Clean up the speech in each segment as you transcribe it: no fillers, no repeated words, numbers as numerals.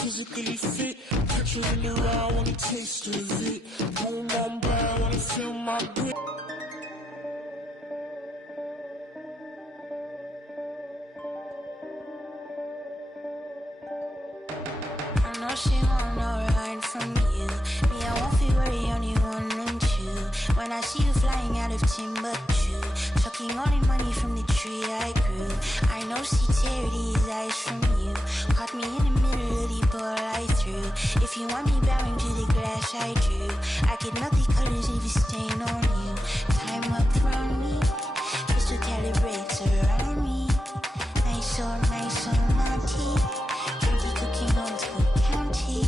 Physically fit. Picture in the raw, I wanna taste of it. Boom on bad, I wanna feel my grip. I know she want no ride from you. Me, I won't feel worry, only one and two. When I see you flying out of Timbuktu, sucking all the money from the tree I grew. I know she tear these eyes from you. Caught me in the middle of the ball I threw. If you want me bowing to the glass I drew, I could melt the colors if you stain on you. Time up from me, crystal calibrates around me. Nice so naughty. Dirty cooking old school county.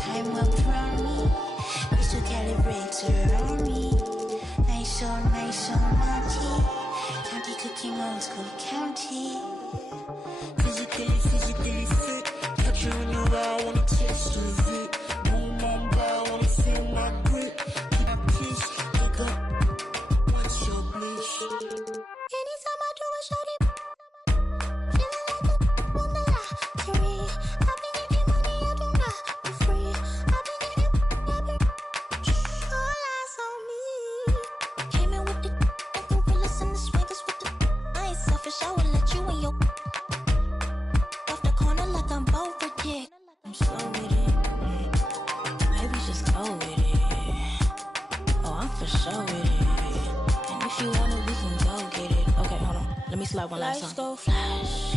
Time up from me, crystal calibrates around me. Nice so naughty. County cooking old school county. Physically fit. Picture in the raw, I wanna taste of it. Boom on bad, I wanna feel my grip. Keep my kiss, pick up. What's your bliss? Anytime I do a shawty, feeling like a wonder to me. I've been getting money, I do not for free. I've been getting all eyes on me. Came in with the gorillas and the swingers with the I ain't selfish, I will let you in your off the corner like I'm over dick. I'm slow with it. Maybe just go with it. Oh, I'm for sure with it. And if you want it, we can go get it. Okay, hold on. Let me slide one last time. Lights go flash.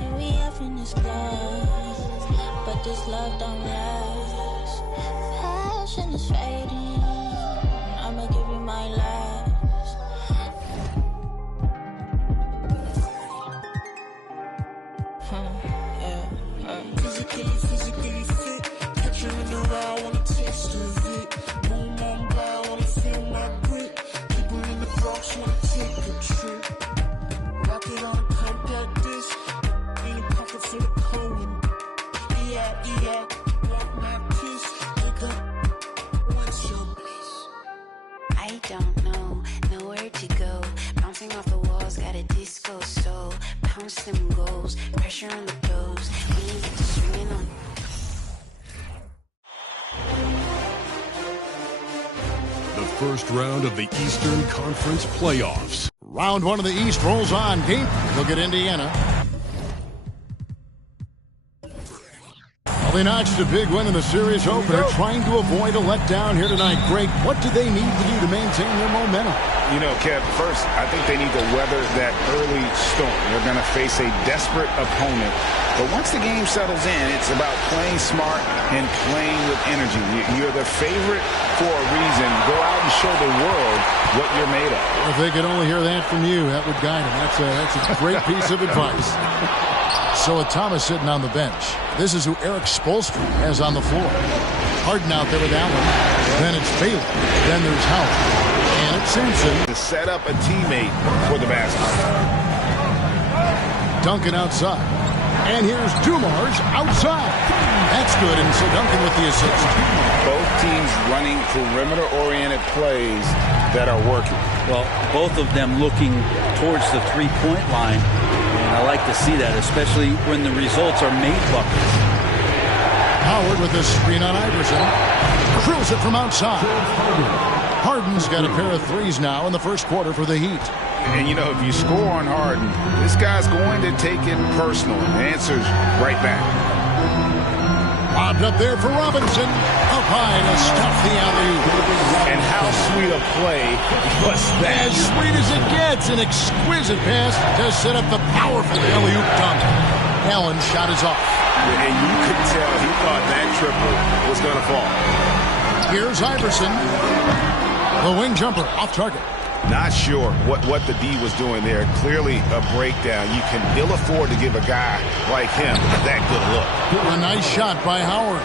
And we up in this club, but this love don't last. Passion is fading. I'ma give you my last. Physically fit. Picture in the raw, I wanna taste of it. Boom on bad, I wanna feel my grip. People in the Bronx wanna take a trip. Rock it on a compact disc. In a pocket full of Cohen. Yeah. Want my kiss. Pick up. What's your bliss? I don't know, nowhere to go. Bouncing off the walls, got a disco soul. Pounce them goals, pressure on the toes. We ain't get to swinging on. The first round of the Eastern Conference Playoffs. Round one of the East rolls on deep. They'll get Indiana. Well, they notched a big win in the series opener, trying to avoid a letdown here tonight. Greg, what do they need to do to maintain their momentum? You know, Kev, first, I think they need to weather that early storm. They're going to face a desperate opponent. But once the game settles in, it's about playing smart and playing with energy. You're the favorite for a reason. Go out and show the world what you're made of. If they could only hear that from you, that would guide them. That's a great piece of advice. So with Thomas sitting on the bench, this is who Eric Spoelstra has on the floor. Harden out there with Allen. Then it's Baylor. Then there's Howard. And it's Simpson. To set up a teammate for the basket. Duncan outside. And here's Dumars outside. That's good. And so Duncan with the assist. Both teams running perimeter-oriented plays that are working. Well, both of them looking towards the three-point line. And I like to see that, especially when the results are made buckets. Howard with the screen on Iverson. Drills it from outside. Harden's got a pair of threes now in the first quarter for the Heat. And, you know, if you score on Harden, this guy's going to take it personal. The answer's right back. Lobbed up there for Robinson. Up high to stuff the alley-oop. And how sweet a play was that? As sweet as it gets. An exquisite pass to set up the powerful alley-oop dunk. Allen's shot is off. And you could tell he thought that triple was going to fall. Here's Iverson. The wing jumper off target. Not sure what the D was doing there. Clearly a breakdown. You can ill afford to give a guy like him that good look. A nice shot by Howard.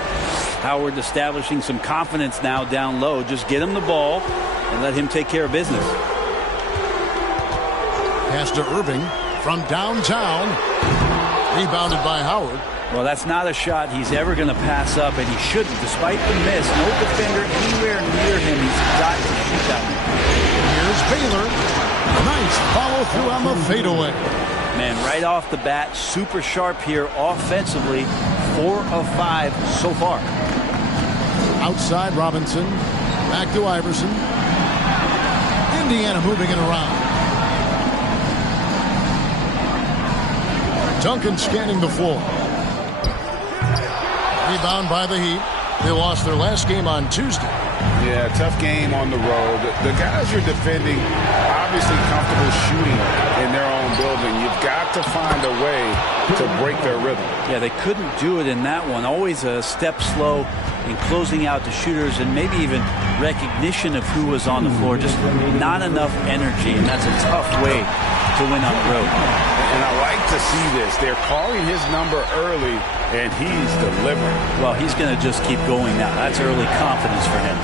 Howard establishing some confidence now down low. Just get him the ball and let him take care of business. Pass to Irving from downtown. Rebounded by Howard. Well, that's not a shot he's ever going to pass up, and he shouldn't. Despite the miss, no defender anywhere near him. He's got to shoot that one. Here's Baylor. Nice follow through on the fadeaway. Man, right off the bat, super sharp here offensively. 4 of 5 so far. Outside Robinson. Back to Iverson. Indiana moving it around. Duncan scanning the floor. Rebound by the Heat. They lost their last game on Tuesday. Yeah, tough game on the road. The guys you're defending, obviously comfortable shooting in their own building. You've got to find a way to break their rhythm. Yeah, they couldn't do it in that one. Always a step slow in closing out the shooters and maybe even recognition of who was on the floor. Just not enough energy, and that's a tough way to win on the road. And I like to see this. They're calling his number early, and he's delivering. Well, he's going to just keep going now. That's early confidence for him.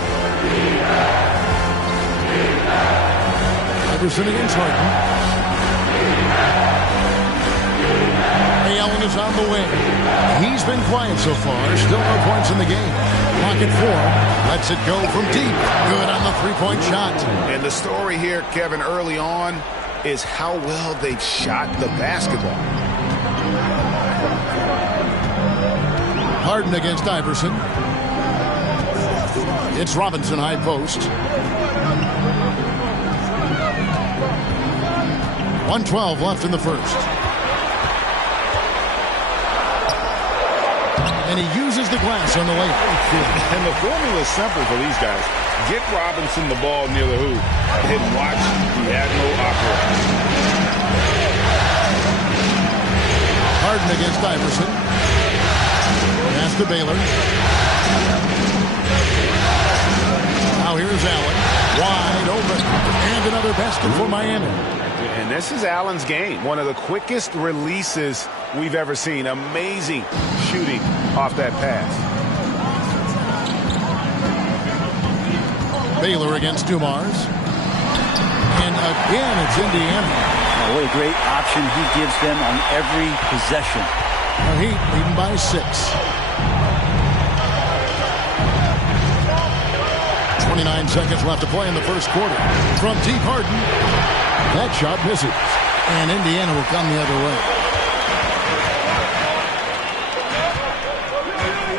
Iverson against Harden. Ray Allen is on the wing. He's been quiet so far. Still no points in the game. Clock at 4. Lets it go from deep. Good on the three-point shot. And the story here, Kevin, early on is how well they've shot the basketball. Harden against Iverson. It's Robinson high post. 1:12 left in the first. And he uses the glass on the layup. And the formula is simple for these guys. Get Robinson the ball near the hoop and watch the Admiral operate. Harden against Iverson. Pass to Baylor. Now here's Allen. Wide open. And another basket for Miami. And this is Allen's game. One of the quickest releases we've ever seen. Amazing shooting off that pass. Baylor against Dumars. And again, it's Indiana. Oh, what a great option he gives them on every possession. The Heat leading by 6. 29 seconds left to play in the first quarter. From deep, Harden. That shot misses. And Indiana will come the other way.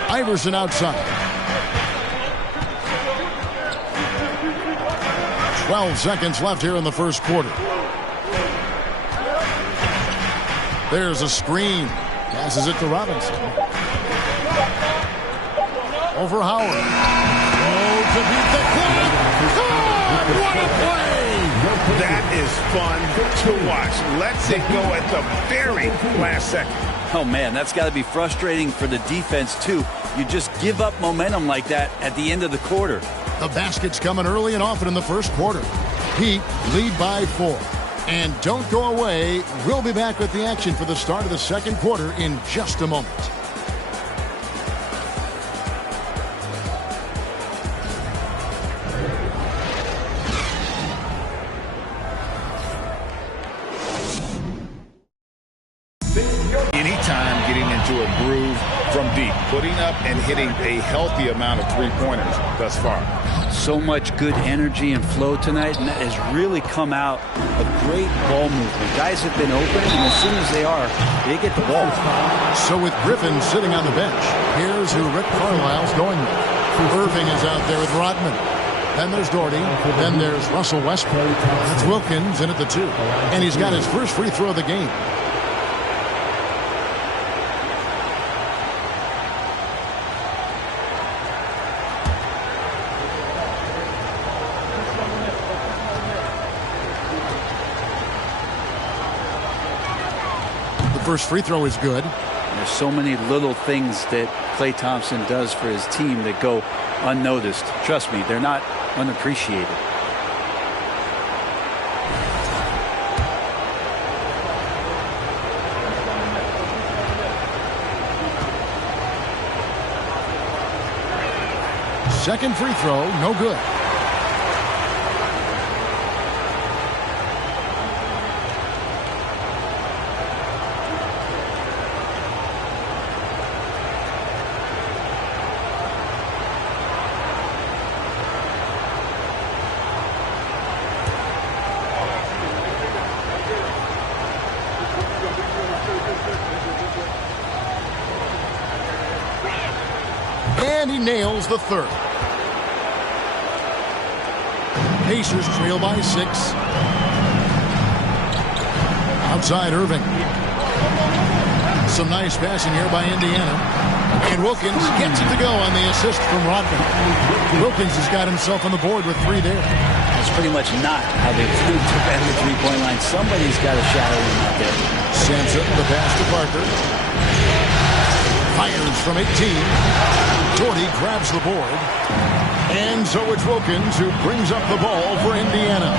Iverson outside. 12 seconds left here in the first quarter. There's a screen. Passes it to Robinson. Over Howard. Oh, to beat the clock. God, what a play! That is fun to watch. Lets it go at the very last second. Oh, man, that's got to be frustrating for the defense, too. You just give up momentum like that at the end of the quarter. The basket's coming early and often in the first quarter. Heat lead by 4. And don't go away. We'll be back with the action for the start of the second quarter in just a moment. Anytime getting into a groove from deep, putting up and hitting a healthy amount of three-pointers thus far. So much good energy and flow tonight, and that has really come out of great ball movement. Guys have been open, and as soon as they are, they get the ball. So with Griffin sitting on the bench, here's who Rick Carlisle's going with. Irving is out there with Rodman. Then there's Doherty. Then there's Russell Westbrook. It's Wilkins in at the 2. And he's got his first free throw of the game. First free throw is good. There's so many little things that Klay Thompson does for his team that go unnoticed. Trust me, they're not unappreciated. Second free throw, no good. And he nails the third. Pacers trail by 6. Outside Irving. Some nice passing here by Indiana. And Wilkins gets it to go on the assist from Rodman. Wilkins has got himself on the board with 3 there. That's pretty much not how they defend the three-point line. Somebody's got to shadow him out there. Sampson, the pass to Parker. Fires from 18. Doherty grabs the board. And so it's Wilkins who brings up the ball for Indiana.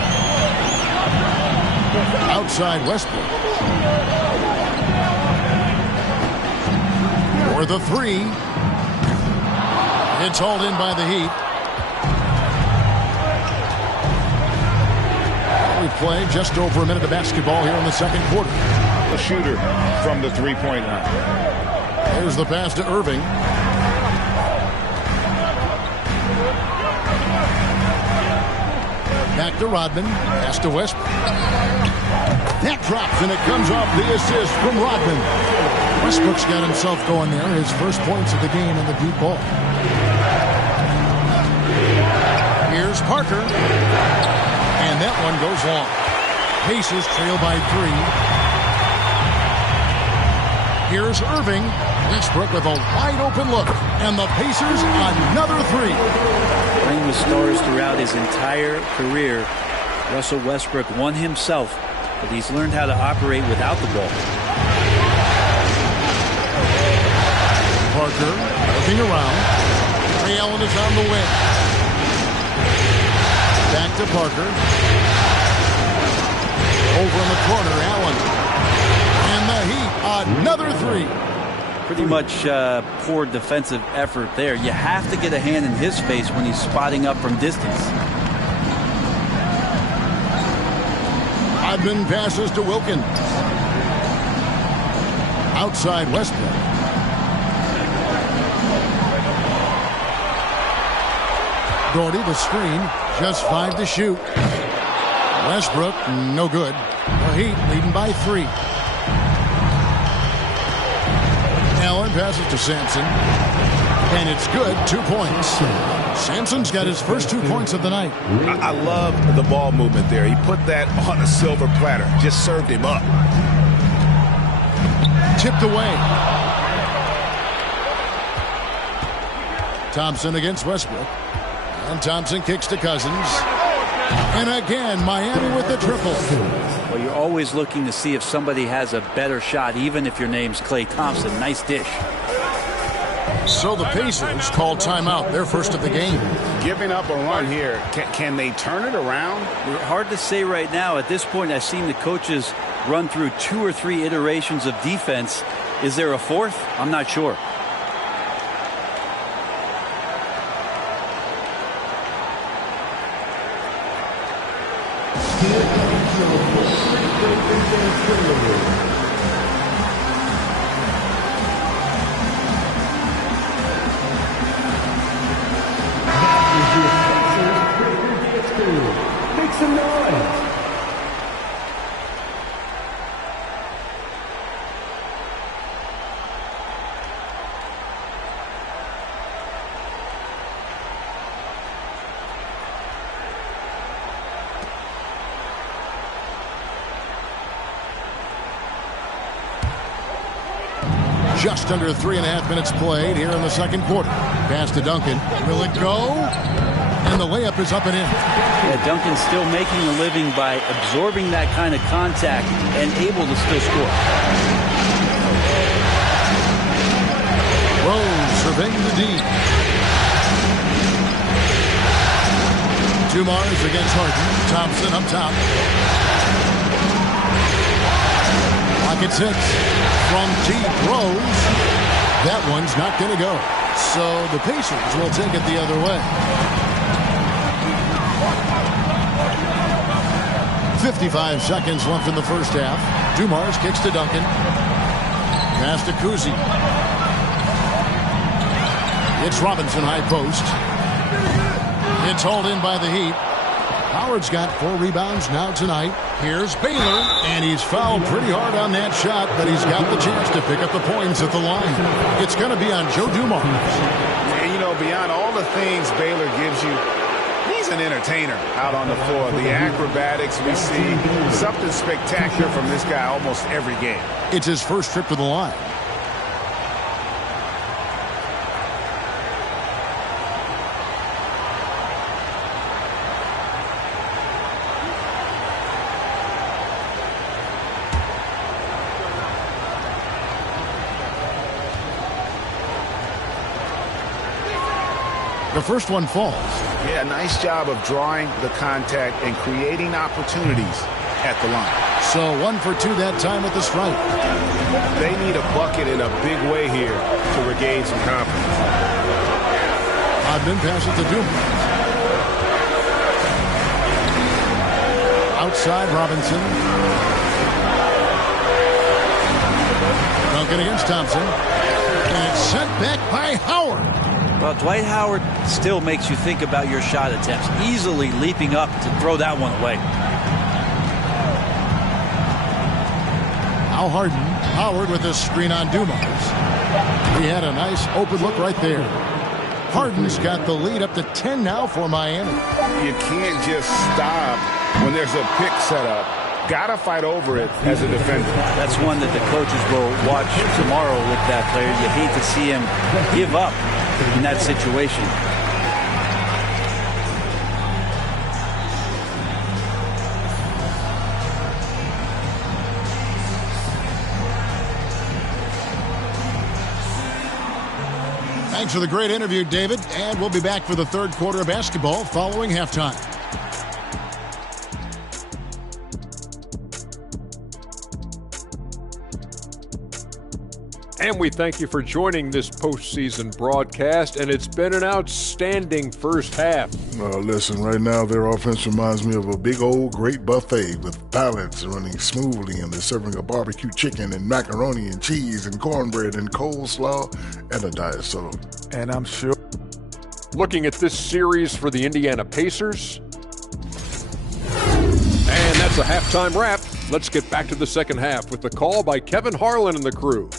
Outside Westbrook. For the 3. It's hauled in by the Heat. We play just over a minute of basketball here in the second quarter. The shooter from the three-point line. There's the pass to Irving. Back to Rodman. Pass to Westbrook. That drops, and it comes off the assist from Rodman. Westbrook's got himself going there. His first points of the game in the deep ball. Here's Parker. And that one goes long. Pacers trail by 3. Here's Irving. Westbrook with a wide open look. And the Pacers another 3. Playing with stars throughout his entire career, Russell Westbrook won himself, but he's learned how to operate without the ball. Parker looking around. Ray Allen is on the wing. Back to Parker. Over in the corner, Allen. And the Heat, another 3. Pretty much poor defensive effort there. You have to get a hand in his face when he's spotting up from distance. Rodman passes to Wilkins. Outside Westbrook. Doherty the screen. Just 5 to shoot. Westbrook, no good. The Heat leading by 3. Allen passes to Sampson. And it's good. 2 points. Sampson's got his first 2 points of the night. I love the ball movement there. He put that on a silver platter. Just served him up. Tipped away. Thompson against Westbrook. And Thompson kicks to Cousins. And again, Miami with the triple. Well, you're always looking to see if somebody has a better shot, even if your name's Klay Thompson. Nice dish. So the Pacers call timeout, their first of the game. Giving up a run here. Can they turn it around? Hard to say right now. At this point, I've seen the coaches run through 2 or 3 iterations of defense. Is there a fourth? I'm not sure. Make some noise. Just under 3.5 minutes played here in the second quarter. Pass to Duncan. Will it go? And the layup is up and in. Yeah, Duncan's still making a living by absorbing that kind of contact and able to still score. Rose surveying the D. Dumars against Harden. Thompson up top. Pocket 6 from deep. Rose. That one's not going to go. So the Pacers will take it the other way. 55 seconds left in the first half. Dumars kicks to Duncan. Pass to Kuzi. It's Robinson high post. It's hauled in by the Heat. Howard's got 4 rebounds now tonight. Here's Baylor, and he's fouled pretty hard on that shot, but he's got the chance to pick up the points at the line. It's going to be on Joe Dumars. And, beyond all the things Baylor gives you, he's an entertainer out on the floor. The acrobatics we see, something spectacular from this guy almost every game. It's his first trip to the line. The first one falls. Yeah, nice job of drawing the contact and creating opportunities at the line. So 1 for 2 that time at the stripe. They need a bucket in a big way here to regain some confidence. Odman passes to Dumas. Outside Robinson. Duncan against Thompson. And it's sent back by Howard. Well, Dwight Howard still makes you think about your shot attempts, easily leaping up to throw that one away. Now Harden. Howard with this screen on Dumas. He had a nice open look right there. Harden's got the lead up to 10 now for Miami. You can't just stop when there's a pick set up. Gotta fight over it as a defender. That's one that the coaches will watch tomorrow with that player. You hate to see him give up in that situation. Thanks for the great interview, David. And we'll be back for the third quarter of basketball following halftime. And we thank you for joining this postseason broadcast, and it's been an outstanding first half. Listen, right now their offense reminds me of a big old great buffet with pallets running smoothly, and they're serving a barbecue chicken and macaroni and cheese and cornbread and coleslaw and a diet soda. And I'm sure. Looking at this series for the Indiana Pacers. And that's a halftime wrap. Let's get back to the second half with the call by Kevin Harlan and the crew.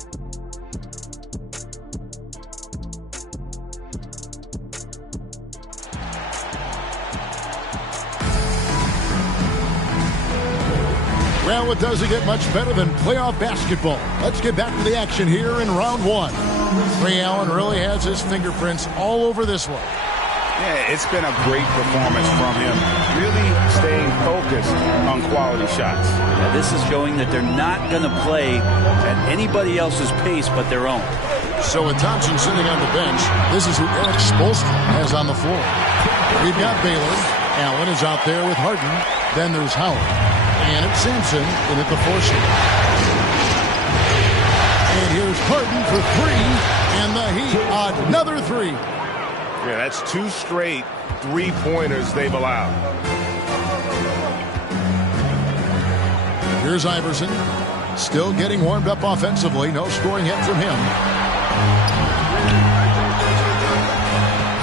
Well, it doesn't get much better than playoff basketball. Let's get back to the action here in round one. Ray Allen really has his fingerprints all over this one. Yeah, it's been a great performance from him. Really staying focused on quality shots. Yeah, this is showing that they're not going to play at anybody else's pace but their own. So with Thompson sitting on the bench, this is who Erik Spoelstra has on the floor. We've got Baylor. Allen is out there with Harden. Then there's Howard. And it's Sampson in at the 4 seat. And here's Harden for 3. And the Heat, another 3. Yeah, that's 2 straight three-pointers they've allowed. Here's Iverson. Still getting warmed up offensively. No scoring hit from him.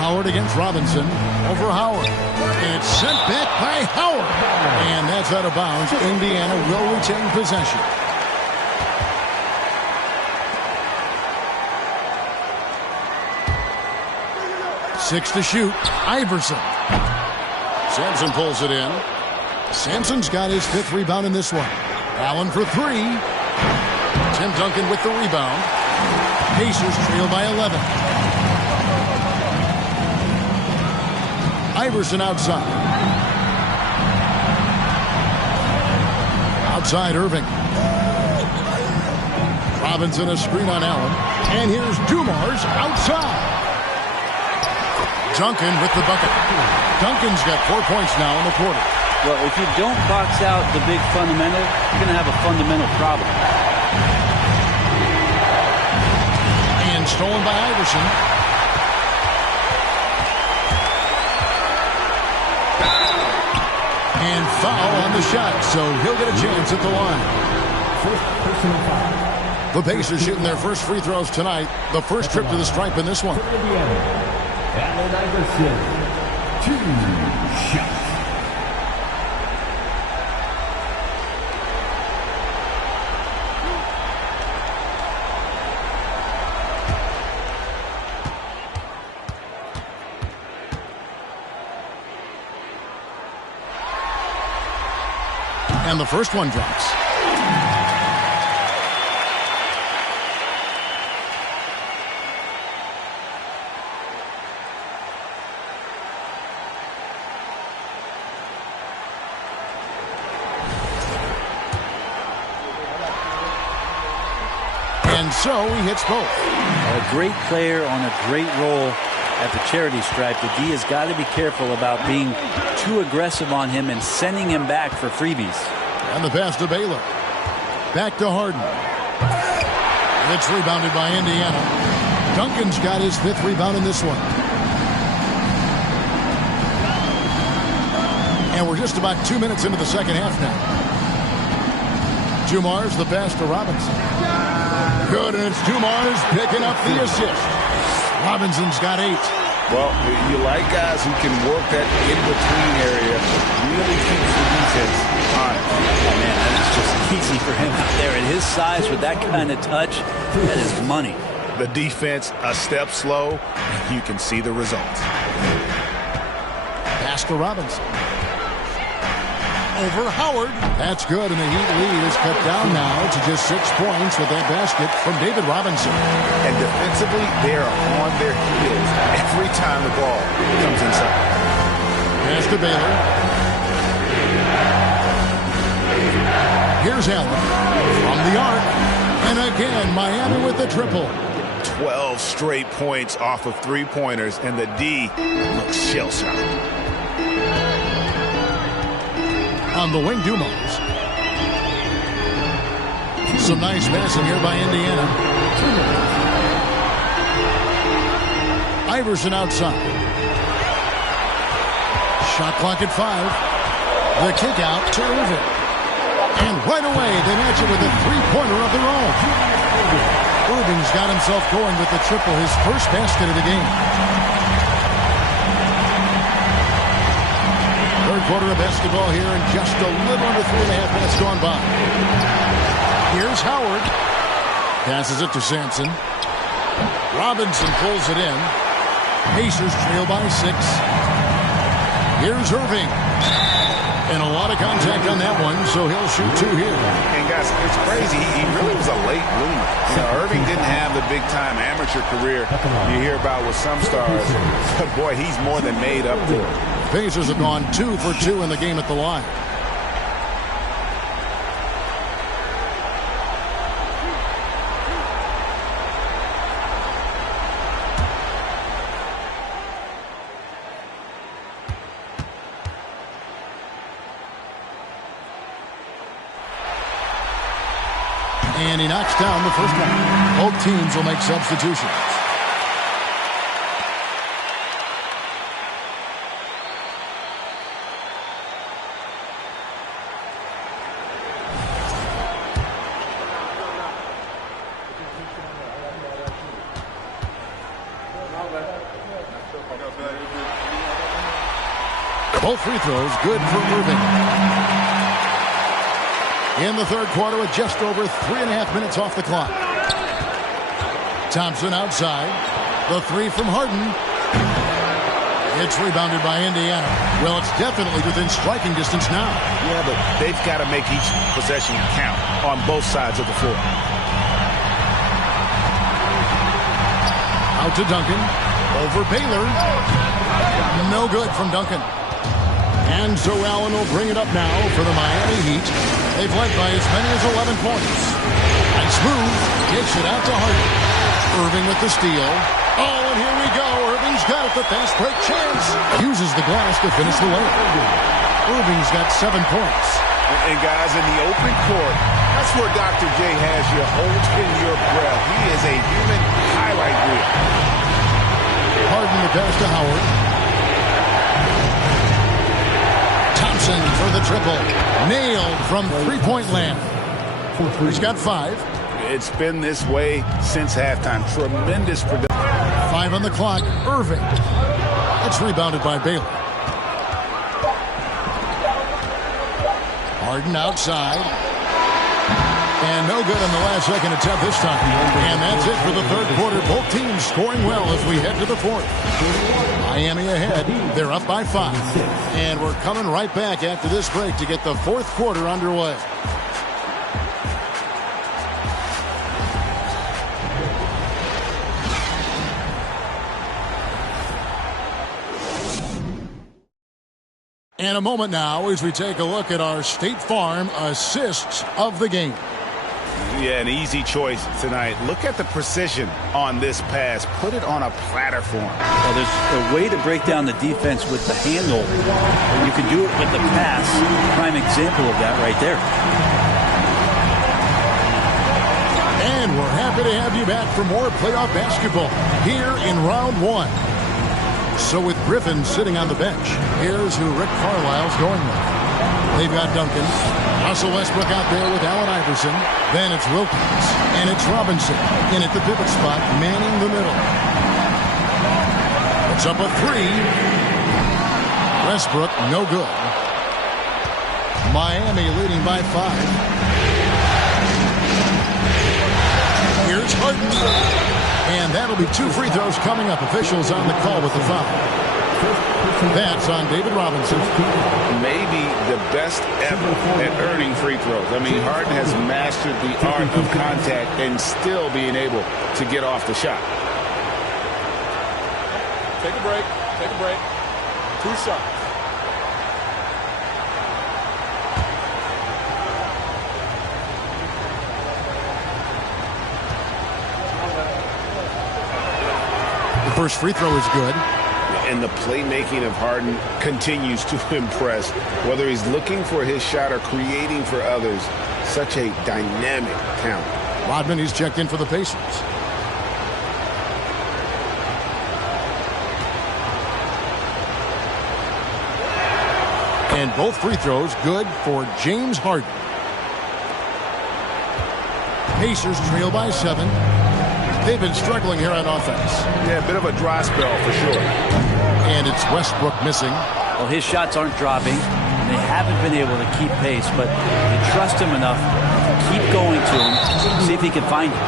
Howard against Robinson. Over Howard. And it's sent back by Howard. And that's out of bounds. Indiana will retain possession. Six to shoot. Iverson. Sampson pulls it in. Sampson's got his 5th rebound in this one. Allen for 3. Tim Duncan with the rebound. Pacers trail by 11. Iverson outside. Outside Irving. Robinson a screen on Allen. And here's Dumars outside. Duncan with the bucket. Duncan's got 4 points now in the quarter. Well, if you don't box out the big fundamental, you're going to have a fundamental problem. And stolen by Iverson. And foul on the shot, so he'll get a chance at the line. The Pacers shooting their first free throws tonight. The first trip to the stripe in this one. Allen Iverson, 2 shots. And the first one drops. And so he hits both. A great player on a great roll at the charity stripe. The D has got to be careful about being too aggressive on him and sending him back for freebies. And the pass to Baylor. Back to Harden. It's rebounded by Indiana. Duncan's got his 5th rebound in this one. And we're just about 2 minutes into the second half now. Dumars the pass to Robinson. Good, and it's Dumars picking up the assist. Robinson's got 8. Well, you like guys who can work that in-between area. Really keeps the defense on it. Oh, man, that is just easy for him out there. At his size, with that kind of touch, that is money. The defense a step slow, you can see the results. Pass to Robinson. Over Howard. That's good, and the Heat lead is cut down now to just 6 points with that basket from David Robinson. And defensively, they are on their heels every time the ball comes inside. Pass to Baylor. Here's Allen from the arc. And again, Miami with the triple. 12 straight points off of 3-pointers, and the D looks shell-shocked. On the wing, Dumars. Some nice passing here by Indiana. Iverson outside. Shot clock at 5. The kick out to Irving. And right away, they match it with a 3-pointer of their own. Irving's got himself going with the triple, his first basket of the game. Third quarter of basketball here, and just a little under 3.5 minutes gone by. Here's Howard. Passes it to Sampson. Robinson pulls it in. Pacers trail by 6. Here's Irving. And a lot of contact on that one, so he'll shoot 2 here. And guys, it's crazy. He really was a late bloomer. You know, Irving didn't have the big-time amateur career you hear about with some stars. But boy, he's more than made up for it. Pacers have gone 2 for 2 in the game at the line. And he knocks down the first one. Both teams will make substitutions. Both free throws good for Irving. In the third quarter with just over 3.5 minutes off the clock. Thompson outside. The 3 from Harden. It's rebounded by Indiana. Well, it's definitely within striking distance now. Yeah, but they've got to make each possession count on both sides of the floor. Out to Duncan. Over Baylor. No good from Duncan. And so Allen will bring it up now for the Miami Heat. They've led by as many as 11 points. Nice move. Kicks it out to Harden. Irving with the steal. Oh, and here we go. Irving's got it. The fast break chance. Uses the glass to finish the layup. Irving's got 7 points. And guys, in the open court, that's where Dr. J has you holding your breath. He is a human highlight reel. Harden the pass to Howard. Thompson for the triple. Nailed from 3-point land. He's got 5. It's been this way since halftime. Tremendous production. 5 on the clock. Irving. It's rebounded by Baylor. Harden outside. And no good on the last second attempt this time. And that's it for the third quarter. Both teams scoring well as we head to the fourth. Miami ahead. They're up by 5. And we're coming right back after this break to get the fourth quarter underway. And a moment now as we take a look at our State Farm assists of the game. Yeah, an easy choice tonight. Look at the precision on this pass. Put it on a platter for him. Well, there's a way to break down the defense with the handle. You can do it with the pass. Prime example of that right there. And we're happy to have you back for more playoff basketball here in round 1. So with Griffin sitting on the bench, here's who Rick Carlisle's going with. They've got Duncan, Russell Westbrook out there with Allen Iverson. Then it's Wilkins, and it's Robinson in at the pivot spot, manning the middle. It's up a 3. Westbrook, no good. Miami leading by 5. Here's Harden. And that'll be 2 free throws coming up. Officials on the call with the foul. That's on David Robinson. Maybe the best ever at earning free throws. I mean, Harden has mastered the art of contact and still being able to get off the shot. Take a break. Take a break. 2 shots. First free throw is good. And the playmaking of Harden continues to impress. Whether he's looking for his shot or creating for others, such a dynamic talent. Rodman, he's checked in for the Pacers. And both free throws good for James Harden. Pacers trail by 7. They've been struggling here on offense. Yeah, a bit of a dry spell for sure. And it's Westbrook missing. Well, his shots aren't dropping. And they haven't been able to keep pace, but they trust him enough to keep going to him, see if he can find him.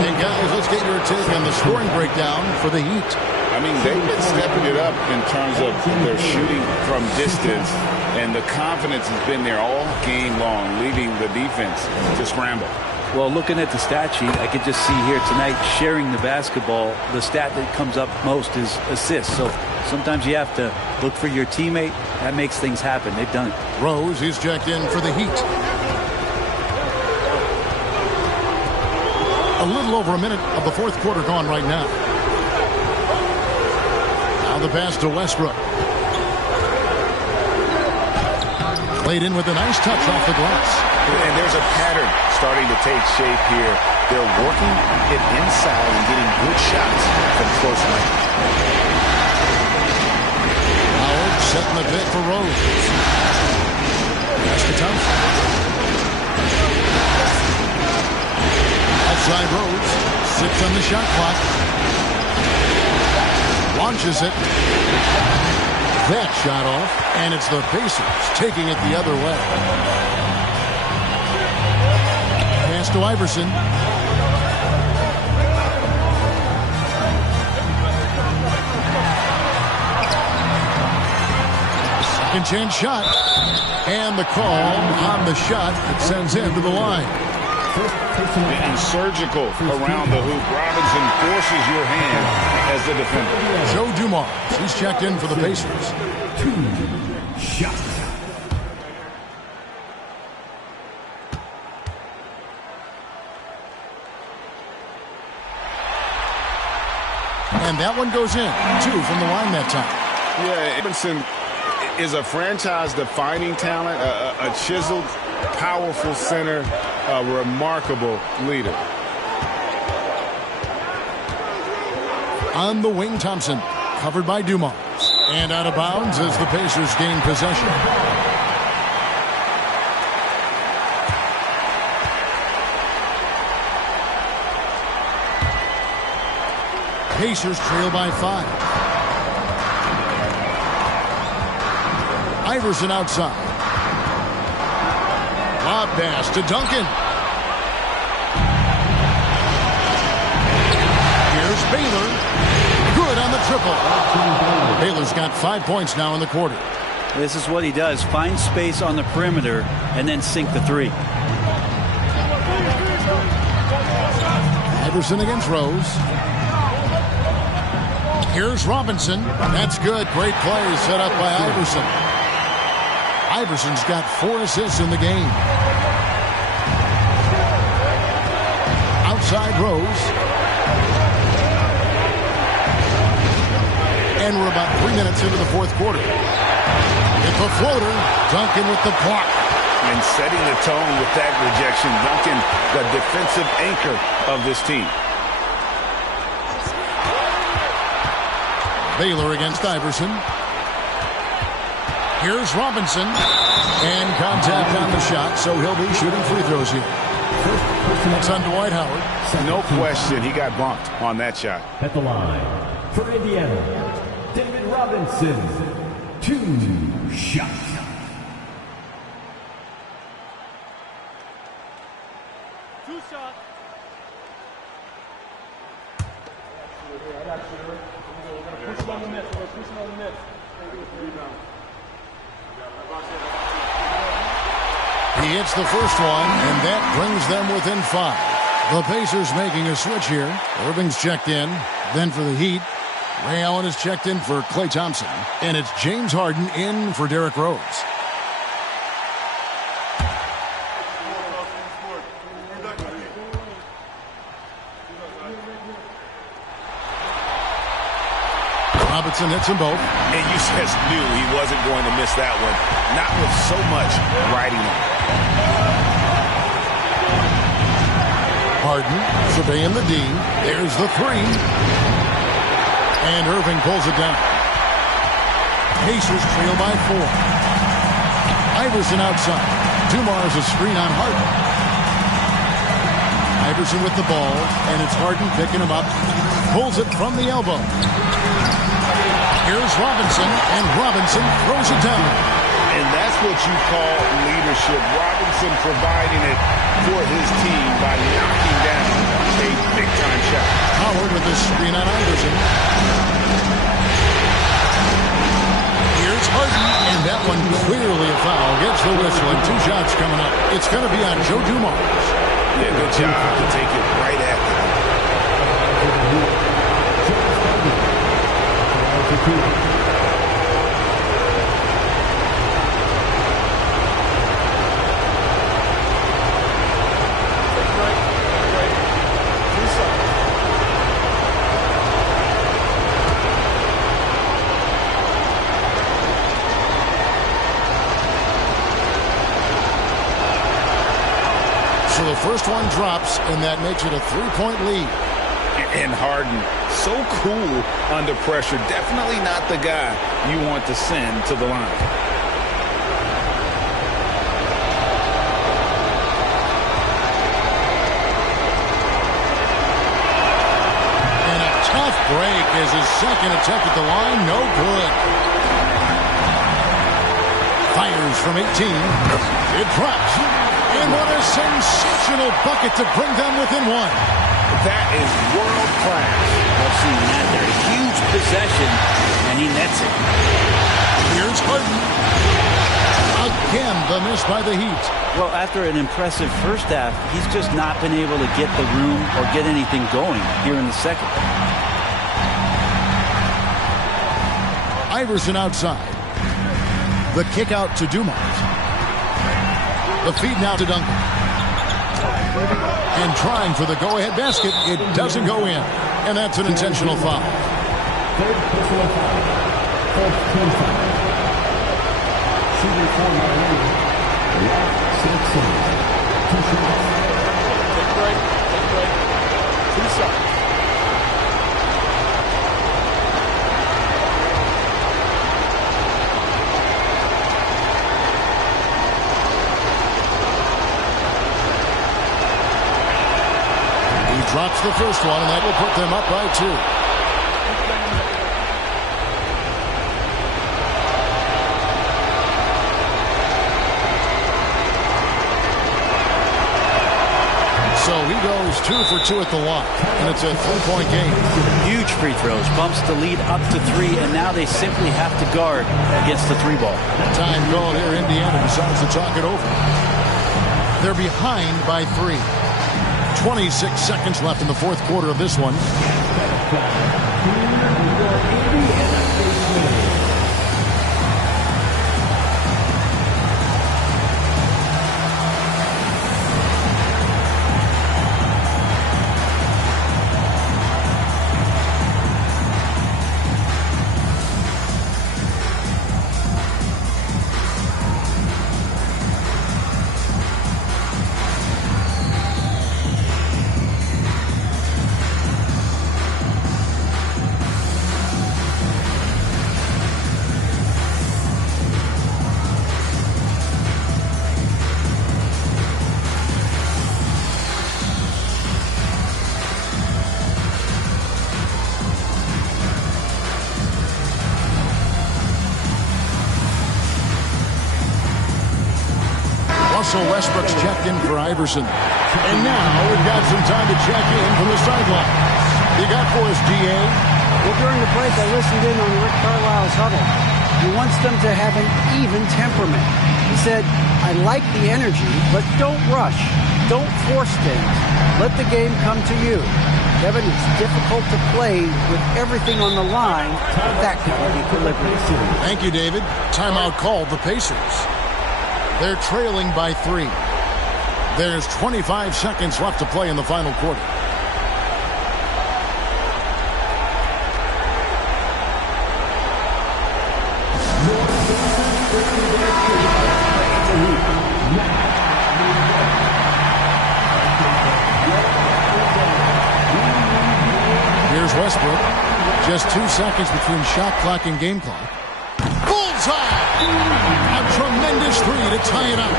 And guys, let's get your take on the scoring breakdown for the Heat. I mean, they've been stepping it up in terms of their shooting from distance, and the confidence has been there all game long, leaving the defense to scramble. Well, looking at the stat sheet, I could just see here tonight sharing the basketball. The stat that comes up most is assists. So sometimes you have to look for your teammate. That makes things happen. They've done it. Rose, he's checked in for the Heat. A little over a minute of the fourth quarter gone right now. Now the pass to Westbrook. Played in with a nice touch off the glass. And there's a pattern starting to take shape here. They're working it inside and getting good shots from close range. Howard setting the bit for Rose. That's the Thompson. Outside Rose. Sits on the shot clock. Launches it. That shot off. And it's the Pacers taking it the other way. To Iverson. Second chance shot. And the call on the shot that sends him to the line. And surgical around the hoop. Robinson forces your hand as the defender. Joe Dumars. He's checked in for the Pacers. 2 shots. And that one goes in. 2 from the line that time. Yeah, Robinson is a franchise-defining talent, a chiseled, powerful center, a remarkable leader. On the wing, Thompson, covered by Dumars. And out of bounds as the Pacers gain possession. Pacers trail by 5. Iverson outside. Lob pass to Duncan. Here's Baylor. Good on the triple. Baylor's got 5 points now in the quarter. This is what he does. Find space on the perimeter and then sink the three. Iverson against Rose. Here's Robinson. That's good. Great play set up by Iverson. Iverson's got 4 assists in the game. Outside Rose. And we're about 3 minutes into the fourth quarter. It's a floater. Duncan with the block. And setting the tone with that rejection. Duncan, the defensive anchor of this team. Baylor against Iverson. Here's Robinson. And contact on the shot, so he'll be shooting free throws here. That's on Dwight Howard. No question, he got bumped on that shot. At the line, for Indiana, David Robinson. 2 shots. He hits the first one, and that brings them within 5. The Pacers making a switch here. Irving's checked in. Then for the Heat, Ray Allen is checked in for Klay Thompson. And it's James Harden in for Derrick Rose. Robinson hits them both. And you just knew he wasn't going to miss that one. Not with so much riding on. Harden surveying the D. There's the 3. And Irving pulls it down. Pacers trail by 4. Iverson outside. Dumars a screen on Harden. Iverson with the ball, and it's Harden picking him up. Pulls it from the elbow. Here's Robinson, and Robinson throws it down. And that's what you call leadership. Robinson providing it for his team by knocking down a big-time shot. Howard with the screen on Iverson. Here's Harden, and that one clearly a foul. Gets the whistle, and 2 shots coming up. It's going to be on Joe Dumars. Yeah, good job to take it right at him. So the first one drops, and that makes it a 3-point lead. And Harden, so cool under pressure. Definitely not the guy you want to send to the line. And a tough break as his second attempt at the line. No good. Fires from 18. It drops. And what a sensational bucket to bring them within 1. That is world class. I've seen that there. A huge possession, and he nets it. Here's Harden. Again, the miss by the Heat. Well, after an impressive first half, he's just not been able to get the room or get anything going here in the second. Iverson outside. The kick out to Dumars. The feed now to Duncan. And trying for the go-ahead basket. It doesn't go in. And that's an intentional foul. Third personal foul. First team foul. Shooting foul by Lee. Left, 6, 2 shots. Take break. 2 shots. Drops the first one, and that will put them up by 2. So he goes 2 for 2 at the line, and it's a 3-point game. Huge free throws, bumps the lead up to 3, and now they simply have to guard against the 3-ball. Time called here. Indiana decides to talk it over. They're behind by 3. 26 seconds left in the fourth quarter of this one. Russell Westbrook's checked in for Iverson. And now we've got some time to check in from the sideline. You got for us, D.A.? Well, during the break, I listened in on Rick Carlisle's huddle. He wants them to have an even temperament. He said, I like the energy, but don't rush. Don't force things. Let the game come to you. Kevin, it's difficult to play with everything on the line with that kind of equilibrium. Thank you, David. Timeout called the Pacers. They're trailing by 3. There's 25 seconds left to play in the final quarter. Here's Westbrook. Just 2 seconds between shot clock and game clock. Bullseye! A tremendous 3 to tie it up.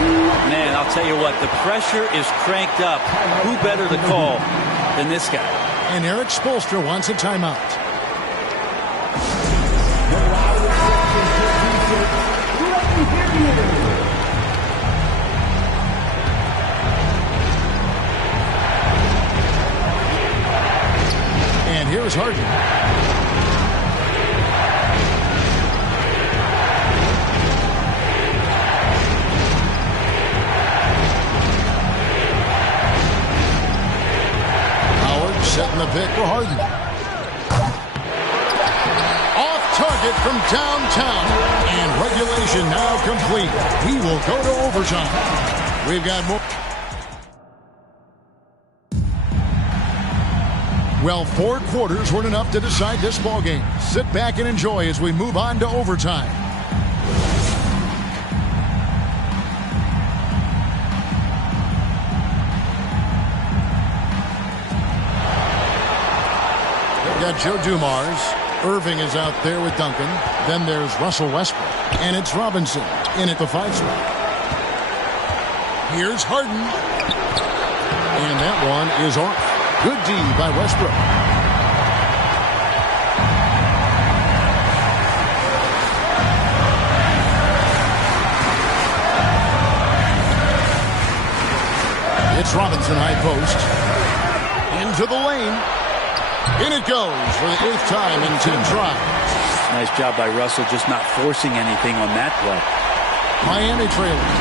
Man, I'll tell you what, the pressure is cranked up. Who better to call than this guy? And Eric Spoelstra wants a timeout. And here's Harden. Setting the pick for Harden. Off target from downtown. And regulation now complete. We will go to overtime. We've got more. Well, 4 quarters weren't enough to decide this ballgame. Sit back and enjoy as we move on to overtime. Got Joe Dumars. Irving is out there with Duncan. Then there's Russell Westbrook. And it's Robinson in at the 5 spot. Here's Harden. And that one is off. Good D by Westbrook. It's Robinson high post. Into the lane. In it goes for the 8th time in 10 tries. Nice job by Russell, just not forcing anything on that play. Miami trailing.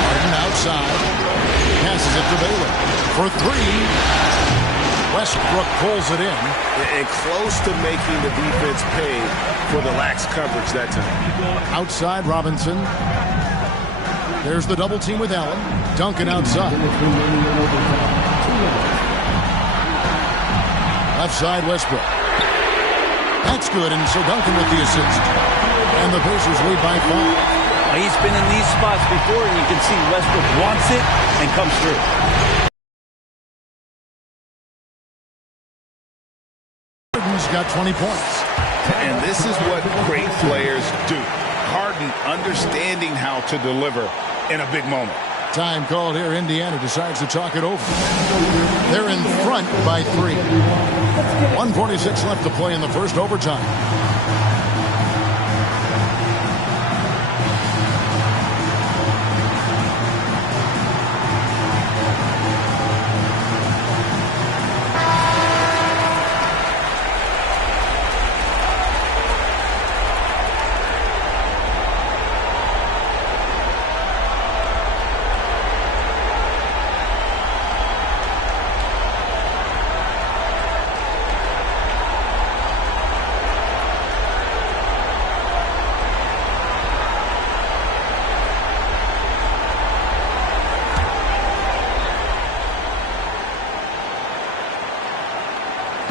Harden outside. Passes it to Baylor. For 3. Westbrook pulls it in. And close to making the defense pay for the lax coverage that time. Outside Robinson. There's the double team with Allen. Duncan outside. Left side Westbrook. That's good, and so Duncan with the assist. And the Pacers lead by 5. He's been in these spots before, and you can see Westbrook wants it and comes through. Harden's got 20 points. And this is what great players do. Harden understanding how to deliver in a big moment. Time called here. Indiana decides to talk it over. They're in front by 3. 1:46 left to play in the first overtime.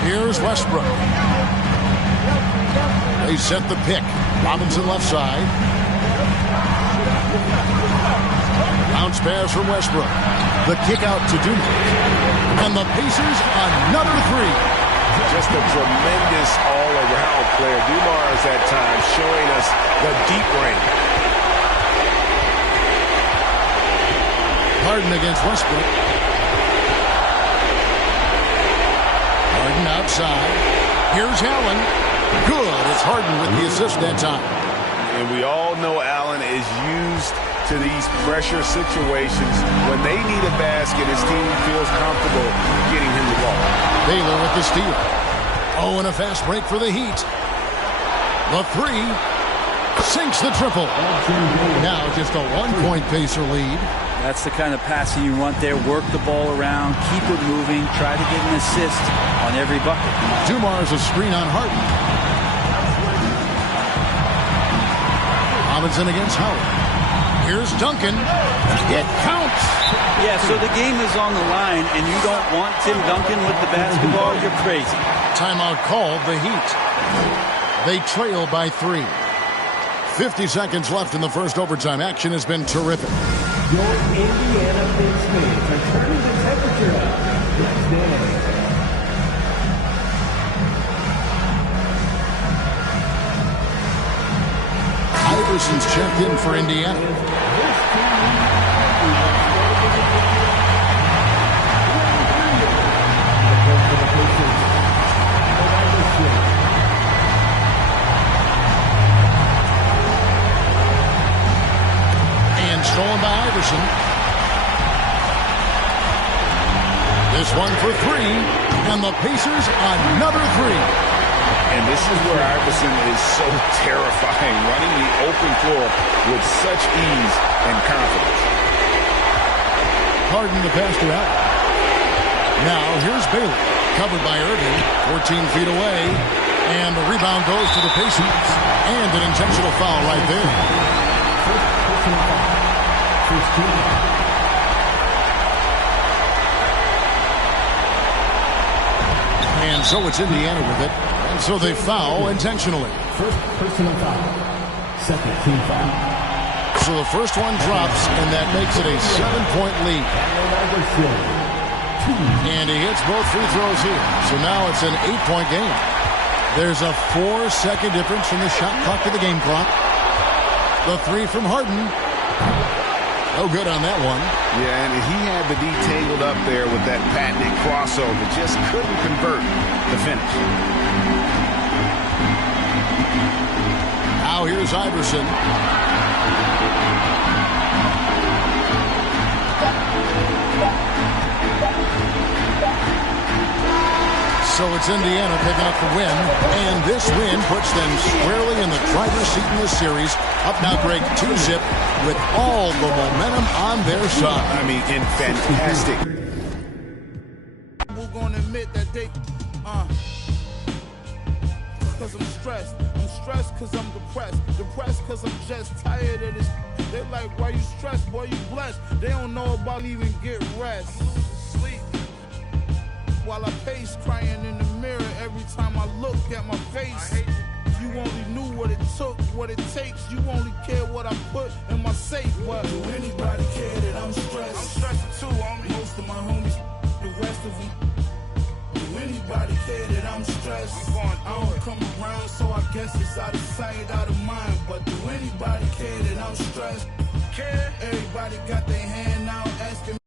Here's Westbrook. They set the pick. Robinson left side. Bounce pass from Westbrook. The kick out to Dumars. And the Pacers another three. Just a tremendous all-around player. Dumars at times showing us the deep range. Harden against Westbrook. Harden outside. Here's Allen. Good. It's Harden with the assist that time. And we all know Allen is used to these pressure situations. When they need a basket, his team feels comfortable getting him the ball. Baylor with the steal. Oh, and a fast break for the Heat. The three sinks the triple. Now just a 1-point Pacer lead. That's the kind of passing you want there. Work the ball around, keep it moving, try to get an assist on every bucket. Dumars a screen on Harden. Robinson against Howard. Here's Duncan. It counts. Yeah, so the game is on the line, and you don't want Tim Duncan with the basketball. You're crazy. Timeout called, the Heat. They trail by 3. 50 seconds left in the first overtime. Action has been terrific. Your Indiana Pacers are turning the temperature up next day. Iverson's checked in for Indiana. And stolen by Iverson. This one for 3, and the Pacers another 3. And this is where Iverson is so terrifying, running the open floor with such ease and confidence. Harden the pass to Allen. Now here's Baylor, covered by Irving, 14 feet away, and the rebound goes to the Pacers. And an intentional foul right there. And so it's Indiana with it. And so they foul intentionally. First personal foul. Second team foul. So the first one drops, and that makes it a 7-point lead. And he hits both free throws here. So now it's an 8-point game. There's a 4-second difference from the shot clock to the game clock. The 3 from Harden. No good on that one. Yeah, and he had the D tangled up there with that patented crossover. Just couldn't convert the finish. Now here's Iverson. So it's Indiana picking up the win, and this win puts them squarely in the driver's seat in this series. Up now, Greg, 2-zip with all the momentum on their side. I mean, in fantastic. We're gonna admit that they, cause I'm stressed. I'm stressed cause I'm depressed. Depressed cause I'm just tired of this. They like, why you stressed, boy, you blessed. They don't know about even get rest. Sleep. While I pace, crying in the mirror every time I look at my face. If you only knew what it took, what it takes, you only care what I put in my safe. But do anybody care that I'm stressed? I'm stressed too, homie. Most of my homies, the rest of them. Do anybody care that I'm stressed? I don't come around, so I guess it's out of sight, out of mind. But do anybody care that I'm stressed? Care? Everybody got their hand out, asking